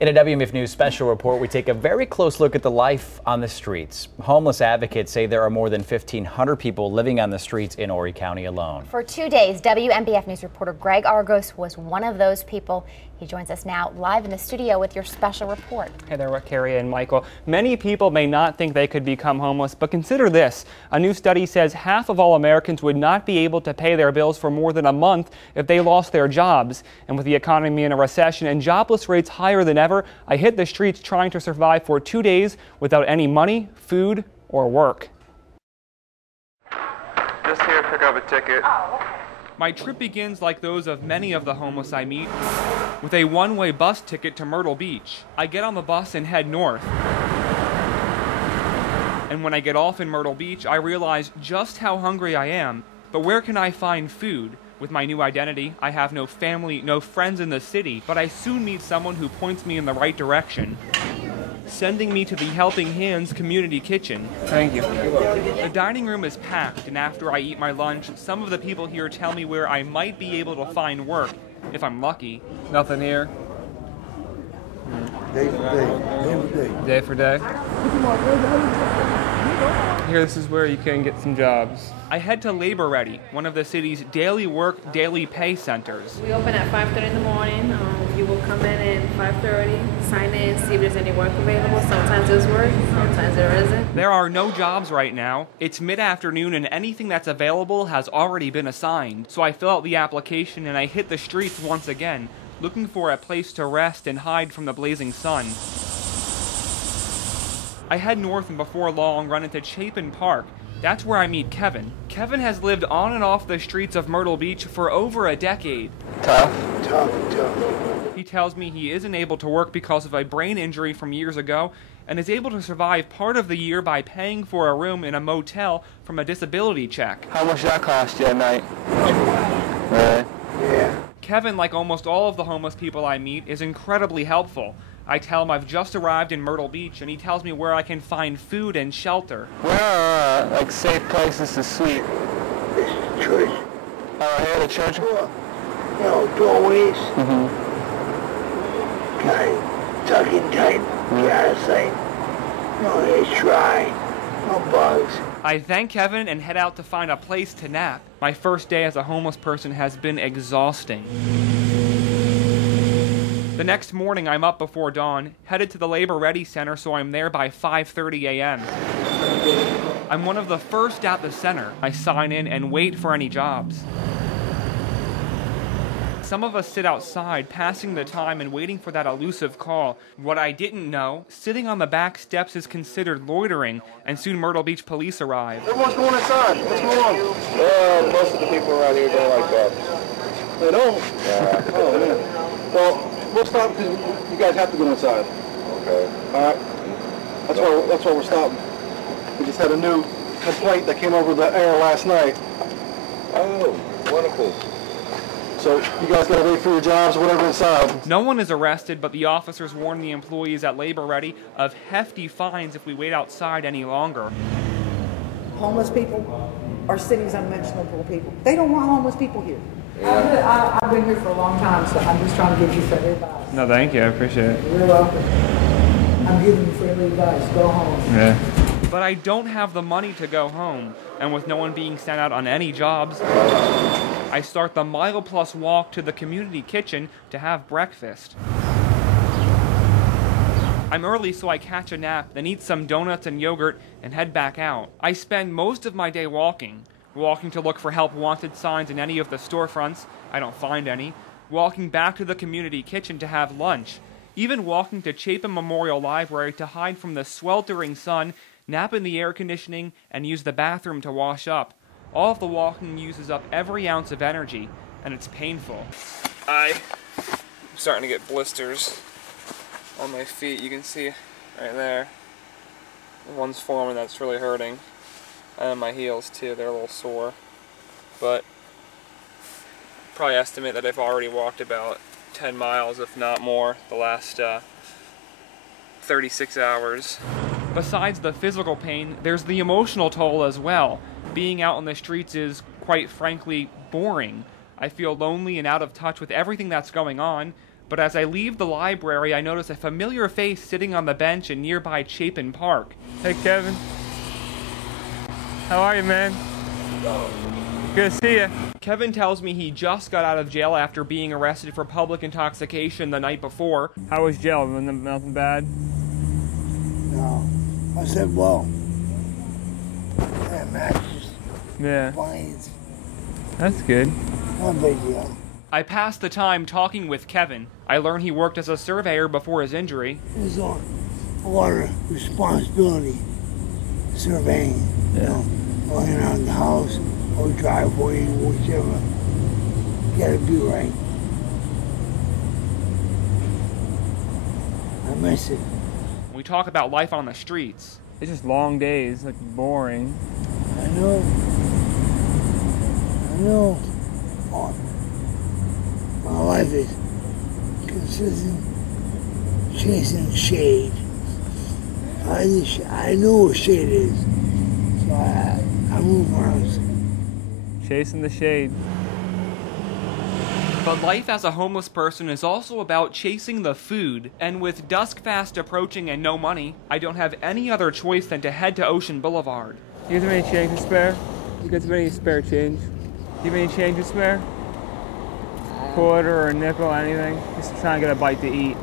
In a WMF News special report, we take a very close look at the life on the streets. Homeless advocates say there are more than 1,500 people living on the streets in Horry County alone. For 2 days, WMBF News reporter Greg Argos was one of those people. He joins us now live in the studio with your special report. Hey there, Carrie and Michael. Many people may not think they could become homeless, but consider this. A new study says half of all Americans would not be able to pay their bills for more than a month if they lost their jobs. And with the economy in a recession and jobless rates higher than ever, I hit the streets trying to survive for 2 days without any money, food, or work. Just here to pick up a ticket. My trip begins like those of many of the homeless I meet, with a one-way bus ticket to Myrtle Beach. I get on the bus and head north. And when I get off in Myrtle Beach, I realize just how hungry I am. But where can I find food? With my new identity, I have no family, no friends in the city, but I soon meet someone who points me in the right direction, sending me to the Helping Hands community kitchen. Thank you. The dining room is packed, and after I eat my lunch, some of the people here tell me where I might be able to find work, if I'm lucky. Nothing here. Day for day. Day for day. Here, this is where you can get some jobs. I head to Labor Ready, one of the city's daily work, daily pay centers. We open at 5:30 in the morning. You will come in at 5:30, sign in, see if there's any work available. Sometimes there's work, sometimes there isn't. There are no jobs right now. It's mid-afternoon and anything that's available has already been assigned. So I fill out the application and I hit the streets once again, looking for a place to rest and hide from the blazing sun. I head north and before long run into Chapin Park. That's where I meet Kevin. Kevin has lived on and off the streets of Myrtle Beach for over a decade. Tough. He tells me he isn't able to work because of a brain injury from years ago and is able to survive part of the year by paying for a room in a motel from a disability check. How much that cost you a night? Yeah. Kevin, like almost all of the homeless people I meet, is incredibly helpful. I tell him I've just arrived in Myrtle Beach, and he tells me where I can find food and shelter. Where are, like, safe places to sleep? This church. Oh, here, the church? Doorways. Mm-hmm. Kind of tuck in tight. Gotta say. No, it's dry. No bugs. I thank Kevin and head out to find a place to nap. My first day as a homeless person has been exhausting. The next morning, I'm up before dawn, headed to the Labor Ready Center so I'm there by 5:30 a.m. I'm one of the first at the center. I sign in and wait for any jobs. Some of us sit outside, passing the time and waiting for that elusive call. What I didn't know, sitting on the back steps is considered loitering, and soon Myrtle Beach police arrive. Everyone's going inside. What's going on? Most of the people around here don't like that. They don't? Yeah. Oh, man. Well, we'll stop because you guys have to go inside. Okay. All right. That's why we're stopping. We just had a new complaint that came over the air last night. Oh, wonderful. So you guys gotta wait for your jobs or whatever inside. No one is arrested, but the officers warn the employees at Labor Ready of hefty fines if we wait outside any longer. Homeless people are city's unmentionable people. They don't want homeless people here. Yeah. I've been here for a long time, so I'm just trying to give you free advice. No, thank you. I appreciate it. You're welcome. I'm giving you free advice. Go home. Yeah. But I don't have the money to go home, and with no one being sent out on any jobs, I start the mile-plus walk to the community kitchen to have breakfast. I'm early, so I catch a nap, then eat some donuts and yogurt, and head back out. I spend most of my day walking to look for help wanted signs in any of the storefronts. I don't find any. Walking back to the community kitchen to have lunch. Even walking to Chapin Memorial Library to hide from the sweltering sun, nap in the air conditioning, and use the bathroom to wash up. All of the walking uses up every ounce of energy, and it's painful. I'm starting to get blisters on my feet. You can see right there. One's forming that's really hurting. And my heels too, they're a little sore. But probably estimate that I've already walked about 10 miles, if not more, the last 36 hours. Besides the physical pain, there's the emotional toll as well. Being out on the streets is, quite frankly, boring. I feel lonely and out of touch with everything that's going on. But as I leave the library, I notice a familiar face sitting on the bench in nearby Chapin Park. Hey, Kevin. How are you, man? Good to see you. Kevin tells me he just got out of jail after being arrested for public intoxication the night before. How was jail? Nothing bad? No. I said, well, that match is fine. That's good. No big deal. I pass the time talking with Kevin. I learn he worked as a surveyor before his injury. It's on water responsibility surveying. You know, going around the house or driveway, whichever. Gotta be right. I miss it. We talk about life on the streets. It's just long days, like boring. I know. Oh, my life is consistent chasing shade. I know what shade is, so I move around. Chasing the shade. But life as a homeless person is also about chasing the food. And with dusk fast approaching and no money, I don't have any other choice than to head to Ocean Boulevard. You guys have any change to spare? You guys have any spare change? Do you have any change to spare? Quarter or a nickel, anything? Just trying to get a bite to eat.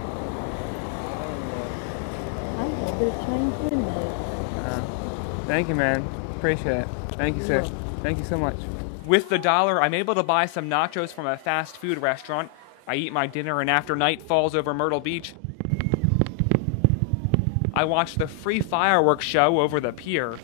Thank you, man. Appreciate it. Thank you, sir. Thank you so much. With the $1, I'm able to buy some nachos from a fast food restaurant. I eat my dinner, and after night falls over Myrtle Beach, I watch the free fireworks show over the pier.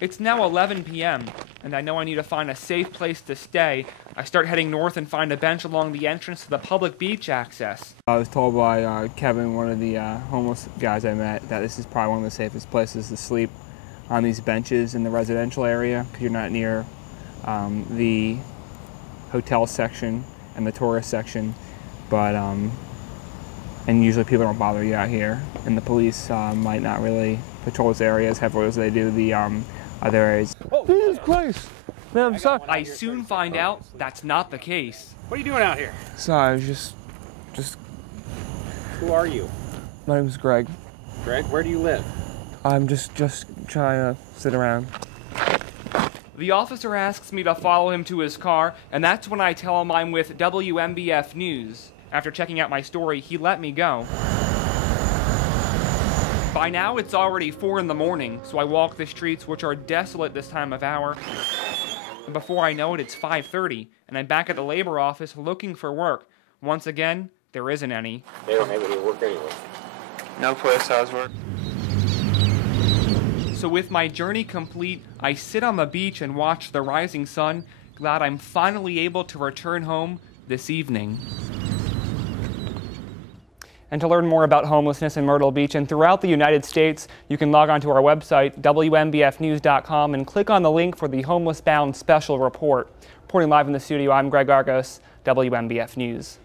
It's now 11 p.m., and I know I need to find a safe place to stay. I start heading north and find a bench along the entrance to the public beach access. I was told by Kevin, one of the homeless guys I met, that this is probably one of the safest places to sleep on these benches in the residential area, because you're not near the hotel section and the tourist section, but and usually people don't bother you out here, and the police might not really patrol this area as heavily as they do the other areas. Oh, Jesus Christ! Man, I'm sorry. I soon find out that's not the case. What are you doing out here? Sorry, just. Who are you? My name's Greg. Greg, where do you live? I'm just trying to sit around. The officer asks me to follow him to his car, and that's when I tell him I'm with WMBF News. After checking out my story, he let me go. By now, it's already 4 in the morning, so I walk the streets, which are desolate this time of hour. And before I know it, it's 5:30, and I'm back at the labor office looking for work. Once again, there isn't any. They don't have any work anyway. No place has work. So with my journey complete, I sit on the beach and watch the rising sun, glad I'm finally able to return home this evening. And to learn more about homelessness in Myrtle Beach and throughout the United States, you can log on to our website, WMBFnews.com, and click on the link for the Homeless Bound Special Report. Reporting live in the studio, I'm Greg Argos, WMBF News.